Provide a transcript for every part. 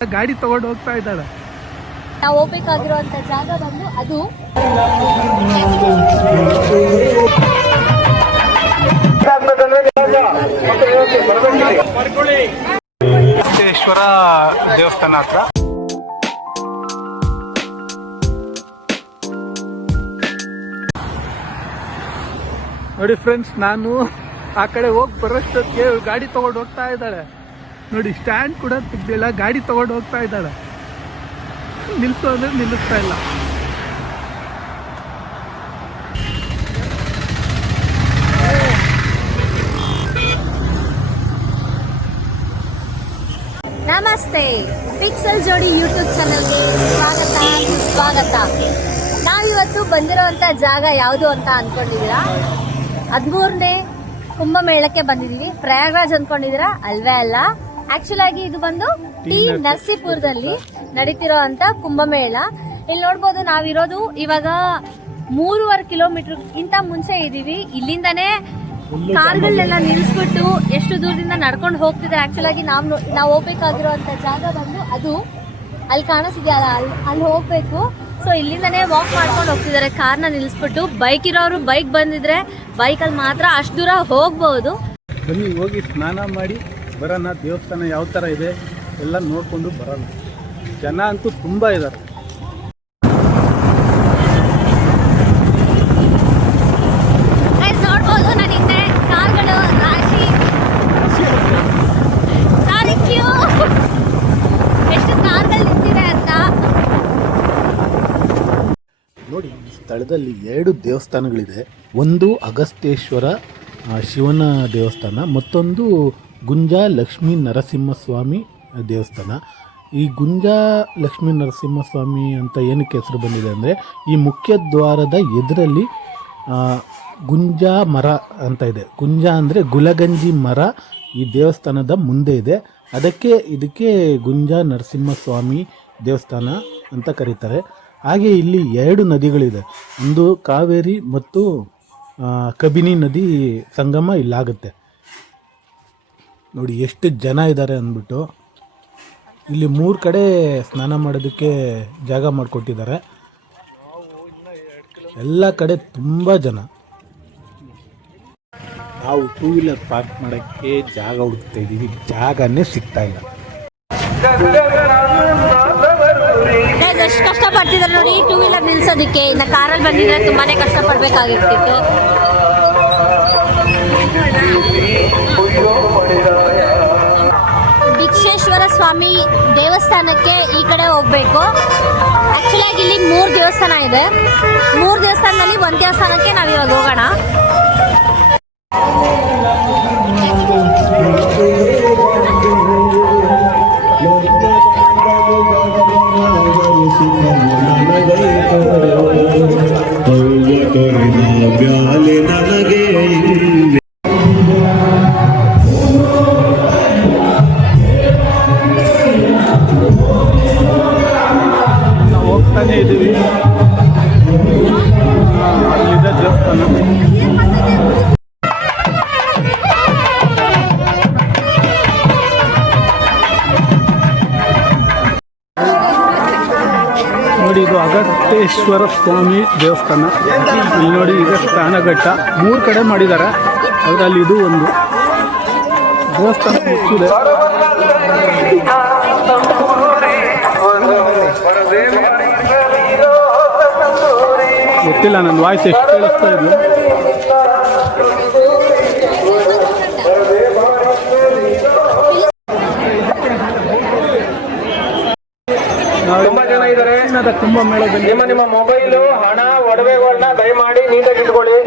ಗಾಡಿ ತಗೊಂಡು ಹೋಗ್ತಾ ಇದ್ದಾಳೆ. ನಾವು ಹೋಗ್ಬೇಕಾಗಿರುವಂತ ಜಾಗ ಬಂದು ಅದು ಸಿದ್ದೇಶ್ವರ ದೇವಸ್ಥಾನ ಹತ್ರ. ನೋಡಿ ಫ್ರೆಂಡ್ಸ್, ನಾನು ಆ ಕಡೆ ಹೋಗಿ ಬರೋಷ್ಟೊತ್ತಿಗೆ ಗಾಡಿ ತಗೊಂಡು ಹೋಗ್ತಾ ಇದ್ದಾಳೆ. ನೋಡಿ, ಸ್ಟ್ಯಾಂಡ್ ಕೂಡ ತೆಗ್ದಿಲ್ಲ, ಗಾಡಿ ತಗೊಂಡು ಹೋಗ್ತಾ ಇದ್ದಾಳೆ. ನಿಲ್ಸು ಅಂದ್ರೆ ನಿಲ್ಲಿಸ್ತಾ ಇಲ್ಲ. ನಮಸ್ತೆ, ಪಿಕ್ಸೆಲ್ ಜೋಡಿ ಯೂಟ್ಯೂಬ್ ಚಾನಲ್ಗೆ ಸ್ವಾಗತ. ನಾವಿವತ್ತು ಬಂದಿರೋಂಥ ಜಾಗ ಯಾವುದು ಅಂತ ಅನ್ಕೊಂಡಿದ್ದೀರಾ? 13ನೇ ಕುಂಭಮೇಳಕ್ಕೆ ಬಂದಿದ್ದೀವಿ. ಪ್ರಯಾಗ್ರಾಜ್ ಅನ್ಕೊಂಡಿದ್ದೀರಾ? ಅಲ್ವೇ ಅಲ್ಲ. ಆಕ್ಚುಲ್ ಆಗಿ ಇದು ಬಂದು ಟಿ ನರಸೀಪುರದಲ್ಲಿ ನಡೀತಿರೋ ಅಂತ ಕುಂಭಮೇಳ. ಇಲ್ಲಿ ನೋಡ್ಬೋದು, ನಾವಿರೋದು ಇವಾಗ 3.5 ಕಿಲೋಮೀಟರ್ಗಿಂತ ಮುಂಚೆ ಇದೀವಿ. ಇಲ್ಲಿಂದಾನೇ ಕಾರ್ಗಳನ್ನೆಲ್ಲ ನಿಲ್ಲಿಸ್ಬಿಟ್ಟು ಎಷ್ಟು ದೂರದಿಂದ ನಡ್ಕೊಂಡು ಹೋಗ್ತಿದ್ದಾರೆ. ಆಕ್ಚುಲ್ ಆಗಿ ನಾವು ಹೋಗ್ಬೇಕಾಗಿರುವಂತ ಜಾಗ ಬಂದು ಅದು ಅಲ್ಲಿ ಕಾಣಿಸ್ತಿದೆಯಲ್ಲ, ಅಲ್ಲಿ ಹೋಗ್ಬೇಕು. ಸೊ ಇಲ್ಲಿಂದಾನೇ ವಾಕ್ ಮಾಡ್ಕೊಂಡು ಹೋಗ್ತಿದ್ದಾರೆ, ಕಾರ್ನ ನಿಲ್ಲಿಸ್ಬಿಟ್ಟು. ಬೈಕ್ ಇರೋರು ಬೈಕ್ ಬಂದಿದ್ರೆ ಬೈಕಲ್ಲಿ ಮಾತ್ರ ಅಷ್ಟು ದೂರ ಹೋಗ್ಬೋದು. ಬನ್ನಿ, ಹೋಗಿ ಸ್ನಾನ ಮಾಡಿ ಬರೋಣ. ದೇವಸ್ಥಾನ ಯಾವ ಥರ ಇದೆ ಎಲ್ಲ ನೋಡಿಕೊಂಡು ಬರೋಣ. ಜನ ಅಂತೂ ತುಂಬ ಇದ್ದಾರೆ. ನೋಡ್ಬೋದು, ನನ್ನ ಹಿಂದೆ ಕಾರ್ಗಳು ರಾಶಿ. ಸಾರಿ, ಕ್ಯೂ ಎಷ್ಟು ಕಾರ್ಗಳು ನಿಂತಿದೆ ಅಂತ ನೋಡಿ. ಈ ಸ್ಥಳದಲ್ಲಿ 2 ದೇವಸ್ಥಾನಗಳಿದೆ. ಒಂದು ಅಗಸ್ತ್ಯೇಶ್ವರ ಶಿವನ ದೇವಸ್ಥಾನ, ಮತ್ತೊಂದು ಗುಂಜಾ ಲಕ್ಷ್ಮೀ ನರಸಿಂಹಸ್ವಾಮಿ ದೇವಸ್ಥಾನ. ಈ ಗುಂಜಾ ಲಕ್ಷ್ಮೀ ನರಸಿಂಹಸ್ವಾಮಿ ಅಂತ ಏನಕ್ಕೆ ಹೆಸರು ಬಂದಿದೆ ಅಂದರೆ, ಈ ಮುಖ್ಯ ದ್ವಾರದ ಎದುರಲ್ಲಿ ಗುಂಜಾ ಮರ ಅಂತ ಇದೆ. ಗುಂಜಾ ಅಂದರೆ ಗುಲಗಂಜಿ ಮರ ಈ ದೇವಸ್ಥಾನದ ಮುಂದೆ ಇದೆ. ಇದಕ್ಕೆ ಗುಂಜಾ ನರಸಿಂಹಸ್ವಾಮಿ ದೇವಸ್ಥಾನ ಅಂತ ಕರೀತಾರೆ. ಹಾಗೆ ಇಲ್ಲಿ 2 ನದಿಗಳಿದೆ. ಒಂದು ಕಾವೇರಿ ಮತ್ತು ಕಬಿನಿ ನದಿ ಸಂಗಮ ಇಲ್ಲಾಗುತ್ತೆ. ನೋಡಿ ಎಷ್ಟು ಜನ ಇದ್ದಾರೆ ಅಂದ್ಬಿಟ್ಟು. ಇಲ್ಲಿ 3 ಕಡೆ ಸ್ನಾನ ಮಾಡೋದಕ್ಕೆ ಜಾಗ ಮಾಡಿಕೊಟ್ಟಿದ್ದಾರೆ. ಎಲ್ಲ ಕಡೆ ತುಂಬ ಜನ. ನಾವು 2 ವೀಲರ್ ಪಾರ್ಕ್ ಮಾಡೋಕ್ಕೆ ಜಾಗ ಹುಡುಕ್ತಾ ಇದ್ದೀವಿ, ಜಾಗನೇ ಸಿಗ್ತಾ ಇಲ್ಲ. ಎಷ್ಟು ಕಷ್ಟಪಡ್ತಿದ್ದಾರೆ ನೋಡಿ 2 ವೀಲರ್ ನಿಲ್ಸೋದಕ್ಕೆ. ಇನ್ನು ಕಾರಲ್ಲಿ ಬಂದಿದ್ರೆ ತುಂಬಾನೇ ಕಷ್ಟಪಡ್ಬೇಕಾಗಿರ್ತಿತ್ತು. ಭಿಕ್ಷೇಶ್ವರ ಸ್ವಾಮಿ ದೇವಸ್ಥಾನಕ್ಕೆ ಈ ಕಡೆ ಹೋಗ್ಬೇಕು. ಆಕ್ಚುಲಿ ಆಗಿ ಇಲ್ಲಿ 3 ದೇವಸ್ಥಾನ ಇದೆ. 3 ದೇವಸ್ಥಾನದಲ್ಲಿ 1 ದೇವಸ್ಥಾನಕ್ಕೆ ನಾವು ಇವಾಗ ಹೋಗೋಣ. ಹೋಗ್ತಾನೆ ಇದ್ದೀವಿ. ಅಲ್ಲಿದೆ ದೇವಸ್ಥಾನ. ನೋಡಿ, ಇದು ಅಗಸ್ತ್ಯೇಶ್ವರ ಸ್ವಾಮಿ ದೇವಸ್ಥಾನ. ಇಲ್ಲಿ ನೋಡಿ, ಈಗ ಸ್ನಾನಘಟ್ಟ 3 ಕಡೆ ಮಾಡಿದ್ದಾರೆ. ಅದರಲ್ಲಿ ಇದು ಒಂದು ದೇವಸ್ಥಾನ ಮುಚ್ಚಿದೆ. ಗೊತ್ತಿಲ್ಲ ನನ್ನ ವಾಯ್ಸ್ ಎಷ್ಟು ಕೇಳಿಸ್ತಾ ಇದೆ. ತುಂಬಾ ಜನ ಇದ್ದಾರೆ ಕುಂಭಮೇಳದಲ್ಲಿ. ನಿಮ್ಮ ಮೊಬೈಲು, ಹಣ, ಒಡವೆಗಳನ್ನ ದಯಮಾಡಿ ನೀಟಾಗಿ ಇಟ್ಕೊಳ್ಳಿ.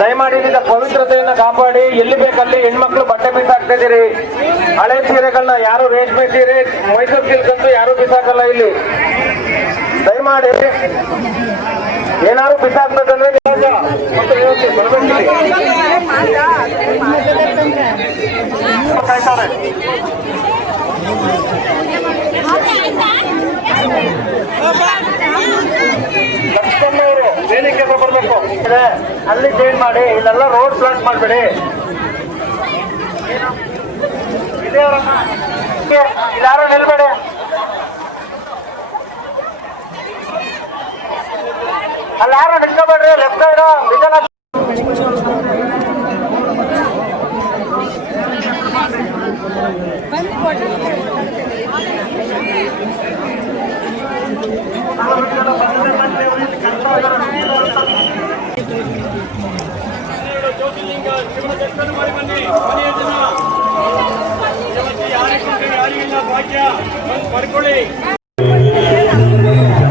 ದಯಮಾಡಿ ಇಲ್ಲಿಂದ ಪವಿತ್ರತೆಯನ್ನ ಕಾಪಾಡಿ. ಎಲ್ಲಿ ಬೇಕಲ್ಲಿ ಹೆಣ್ಮಕ್ಳು ಬಟ್ಟೆ ಬಿಸಾಕ್ತಾ ಇದೀರಿ. ಹಳೆ ಸೀರೆಗಳನ್ನ ಯಾರು, ರೇಷ್ಮೆ ಸೀರೆ, ಮೈಸೂರು ಸಿಲ್ಕ್ ಅಂತೂ ಯಾರು ಬಿಸಾಕಲ್ಲ ಇಲ್ಲಿ. ದಯಮಾಡಿ ಏನಾದ್ರು ಬಿಸಾಕ್ಬೇಕಂದ್ರೆ ಮತ್ತೆ ವ್ಯವಸ್ಥೆ ಬರ್ಬೇಕಿದೆ. ಲಕ್ಷ್ಮಣ್ಣವರು ವೇದಿಕೆ ಬರಬೇಕು. ಅಲ್ಲಿ ಚೇಂಜ್ ಮಾಡಿ, ಇಲ್ಲೆಲ್ಲ ರೋಡ್ ಬ್ಲಾಕ್ ಮಾಡಬೇಡಿ. ಯಾರು ನಿಲ್ಬೇಡಿ. ಅಲ್ಲಿ ಯಾರು ನಿಲ್ಕೋಬೇಡ್ರಿ. ಲೆಫ್ಟ್ ಸೈಡ್ ವಿಜಯಲಕ್ಷ್ಮಿ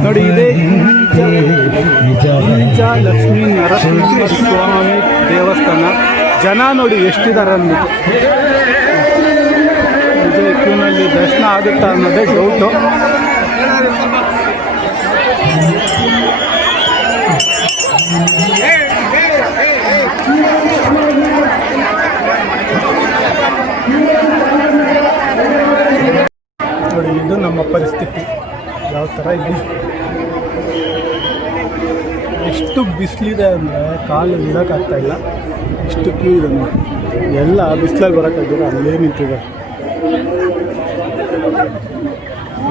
ನೋಡಿ ಇದೆ ಲಕ್ಷ್ಮೀ ನರಸಿಂಹ ಸ್ವಾಮಿ ದೇವಸ್ಥಾನ. ಜನ ನೋಡಿ ಎಷ್ಟಿದ್ದಾರೆ ಅಂದ್ಬಿಟ್ಟು. ಇದು ಕ್ಯೂನಲ್ಲಿ ದರ್ಶನ ಆಗುತ್ತಾ ಅನ್ನೋದೇ ಡೌಟು. ನೋಡಿ ಇದು ನಮ್ಮ ಪರಿಸ್ಥಿತಿ ಯಾವ ಥರ ಇದೆ. ಎಷ್ಟು ಬಿಸಿಲಿದೆ ಅಂದರೆ ಕಾಲು ಇಡೋಕ್ಕಾಗ್ತಾಯಿಲ್ಲ. ಎಷ್ಟು ಕ್ಯೂ ಇದೆ ನೋಡಿ. ಎಲ್ಲ ಬಿಸಿಲಲ್ಲಿ ಬರೋಕ್ಕಾಗಿರೋ ಅಲ್ಲೇ ನಿಂತಿದ್ದಾರೆ.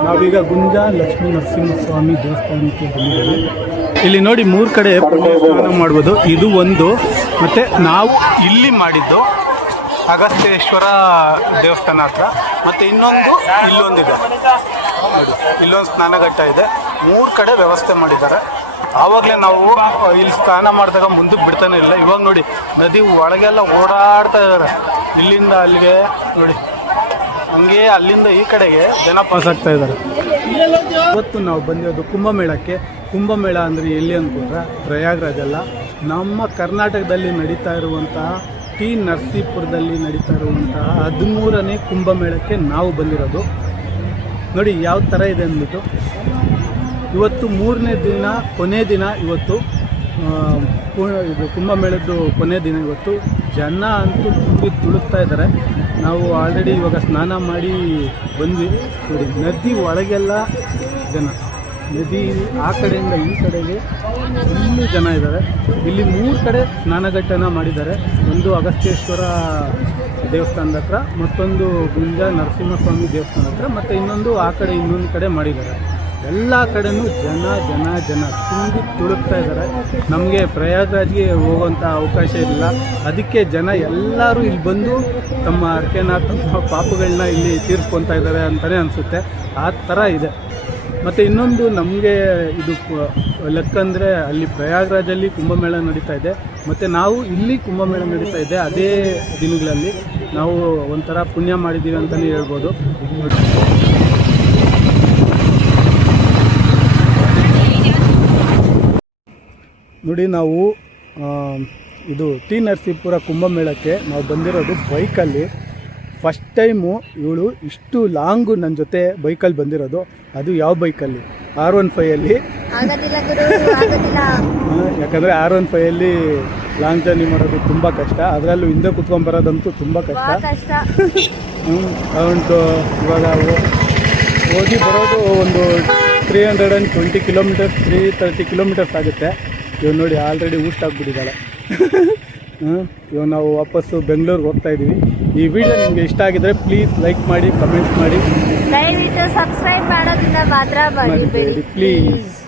ನಾವೀಗ ಗುಂಜ ಲಕ್ಷ್ಮೀ ನರಸಿಂಹಸ್ವಾಮಿ ದೇವಸ್ಥಾನಕ್ಕೆ ಬಂದಿದ್ದೇವೆ. ಇಲ್ಲಿ ನೋಡಿ 3 ಕಡೆ ಪುಣ್ಯ ಸ್ನಾನ ಮಾಡ್ಬೋದು. ಇದು ಒಂದು, ಮತ್ತು ನಾವು ಇಲ್ಲಿ ಮಾಡಿದ್ದು ಅಗಸ್ತ್ಯೇಶ್ವರ ದೇವಸ್ಥಾನ ಹತ್ರ, ಮತ್ತು ಇನ್ನೊಂದು ಇಲ್ಲೊಂದಿದೆ ನೋಡಿ. ಇಲ್ಲೊಂದು ಸ್ನಾನಘಟ್ಟ ಇದೆ. 3 ಕಡೆ ವ್ಯವಸ್ಥೆ ಮಾಡಿದ್ದಾರೆ. ಆವಾಗಲೇ ನಾವು ಇಲ್ಲಿ ಸ್ನಾನ ಮಾಡಿದಾಗ ಮುಂದಕ್ಕೆ ಬಿಡ್ತಾನೆ ಇಲ್ಲ. ಇವಾಗ ನೋಡಿ ನದಿ ಒಳಗೆಲ್ಲ ಓಡಾಡ್ತಾ ಇದ್ದಾರೆ. ಇಲ್ಲಿಂದ ಅಲ್ಲಿಗೆ ನೋಡಿ, ಹಂಗೆ ಅಲ್ಲಿಂದ ಈ ಕಡೆಗೆ ಜನ ಪಾಸ್ ಆಗ್ತಾ ಇದ್ದಾರೆ. ಇವತ್ತು ನಾವು ಬಂದಿರೋದು ಕುಂಭಮೇಳಕ್ಕೆ. ಕುಂಭಮೇಳ ಅಂದರೆ ಎಲ್ಲಿ ಅಂದ್ಕೊಂಡ್ರೆ ಪ್ರಯಾಗ್ರಾಜಲ್ಲ, ನಮ್ಮ ಕರ್ನಾಟಕದಲ್ಲಿ ನಡೀತಾ ಇರುವಂತಹ ಟಿ ನರಸೀಪುರದಲ್ಲಿ ನಡೀತಾ ಇರುವಂತಹ 13ನೇ ಕುಂಭಮೇಳಕ್ಕೆ ನಾವು ಬಂದಿರೋದು. ನೋಡಿ ಯಾವ ಥರ ಇದೆ ಅಂದ್ಬಿಟ್ಟು. ಇವತ್ತು 3ನೇ ದಿನ, ಕೊನೆ ದಿನ ಇವತ್ತು. ಇದು ಕುಂಭಮೇಳದ್ದು ಕೊನೆ ದಿನ ಇವತ್ತು. ಜನ ಅಂತೂ ತುಳುಕ್ತಾ ಇದ್ದಾರೆ. ನಾವು ಆಲ್ರೆಡಿ ಇವಾಗ ಸ್ನಾನ ಮಾಡಿ ಬಂದ್ವಿ. ನೋಡಿ ನದಿ ಒಳಗೆಲ್ಲ ಜನ, ನದಿ ಆ ಕಡೆಯಿಂದ ಈ ಕಡೆಗೆ ಫುಲ್ಲು ಜನ ಇದ್ದಾರೆ. ಇಲ್ಲಿ 3 ಕಡೆ ಸ್ನಾನಘಟ್ಟನ ಮಾಡಿದ್ದಾರೆ. ಒಂದು ಅಗಸ್ತ್ಯೇಶ್ವರ ದೇವಸ್ಥಾನದ ಹತ್ರ, ಮತ್ತೊಂದು ಗುಂಜ ನರಸಿಂಹಸ್ವಾಮಿ ದೇವಸ್ಥಾನ ಹತ್ರ, ಮತ್ತು ಇನ್ನೊಂದು ಆ ಕಡೆ ಇನ್ನೊಂದು ಕಡೆ ಮಾಡಿದ್ದಾರೆ. ಎಲ್ಲ ಕಡೆನೂ ಜನ ಜನ ಜನ ತುಂಬಿ ತುಳುಕ್ತಾ ಇದ್ದಾರೆ. ನಮಗೆ ಪ್ರಯಾಗ್ರಾಜ್ಗೆ ಹೋಗುವಂಥ ಅವಕಾಶ ಇಲ್ಲ. ಅದಕ್ಕೆ ಜನ ಎಲ್ಲರೂ ಇಲ್ಲಿ ಬಂದು ತಮ್ಮ ಅರ್ಕೆನ, ತಮ್ಮ ಪಾಪಗಳನ್ನ ಇಲ್ಲಿ ತೀರ್ಸ್ಕೊತಾ ಇದ್ದಾರೆ ಅಂತಲೇ ಅನಿಸುತ್ತೆ. ಆ ಥರ ಇದೆ. ಮತ್ತು ಇನ್ನೊಂದು ನಮಗೆ ಇದು ಲೆಕ್ಕ ಅಂದರೆ ಅಲ್ಲಿ ಪ್ರಯಾಗ್ರಾಜಲ್ಲಿ ಕುಂಭಮೇಳ ನಡೀತಾ ಇದೆ, ಮತ್ತು ನಾವು ಇಲ್ಲಿ ಕುಂಭಮೇಳ ನಡೀತಾ ಇದೆ. ಅದೇ ದಿನಗಳಲ್ಲಿ ನಾವು ಒಂಥರ ಪುಣ್ಯ ಮಾಡಿದ್ದೀವಿ ಅಂತಲೇ ಹೇಳ್ಬೋದು. ನೋಡಿ ನಾವು ಇದು ಟಿ ನರಸೀಪುರ ಕುಂಭಮೇಳಕ್ಕೆ ನಾವು ಬಂದಿರೋದು ಬೈಕಲ್ಲಿ. ಫಸ್ಟ್ ಟೈಮು ಇವಳು ಇಷ್ಟು ಲಾಂಗು ನನ್ನ ಜೊತೆ ಬೈಕಲ್ಲಿ ಬಂದಿರೋದು. ಅದು ಯಾವ ಬೈಕಲ್ಲಿ? R15ಅಲ್ಲಿ. ಯಾಕಂದರೆ R15ಅಲ್ಲಿ ಲಾಂಗ್ ಜರ್ನಿ ಮಾಡೋದು ತುಂಬ ಕಷ್ಟ. ಅದರಲ್ಲೂ ಹಿಂದೆ ಕುತ್ಕೊಂಡ್ಬರೋದಂತೂ ತುಂಬ ಕಷ್ಟ. ಅವಂಟು ಇವಾಗ ಹೋಗಿ ಬರೋದು ಒಂದು 320 ಕಿಲೋಮೀಟರ್ಸ್, 330 ಕಿಲೋಮೀಟರ್ಸ್ ಆಗುತ್ತೆ. ಇವಾಗ ನೋಡಿ ಆಲ್ರೆಡಿ ಊಷ್ಟಾಗ್ಬಿಟ್ಟಿದ್ದಾಳೆ. ಇವಾಗ ನಾವು ವಾಪಸ್ಸು ಬೆಂಗಳೂರಿಗೆ ಹೋಗ್ತಾ ಇದ್ದೀವಿ. ಈ ವಿಡಿಯೋ ನಿಮಗೆ ಇಷ್ಟ ಆಗಿದ್ರೆ ಪ್ಲೀಸ್ ಲೈಕ್ ಮಾಡಿ, ಕಮೆಂಟ್ ಮಾಡಿ, ದಯವಿಟ್ಟು ಸಬ್ಸ್ಕ್ರೈಬ್ ಮಾಡೋದನ್ನ ಮಾತ್ರ ಮರಿಬೇಡಿ ಪ್ಲೀಸ್.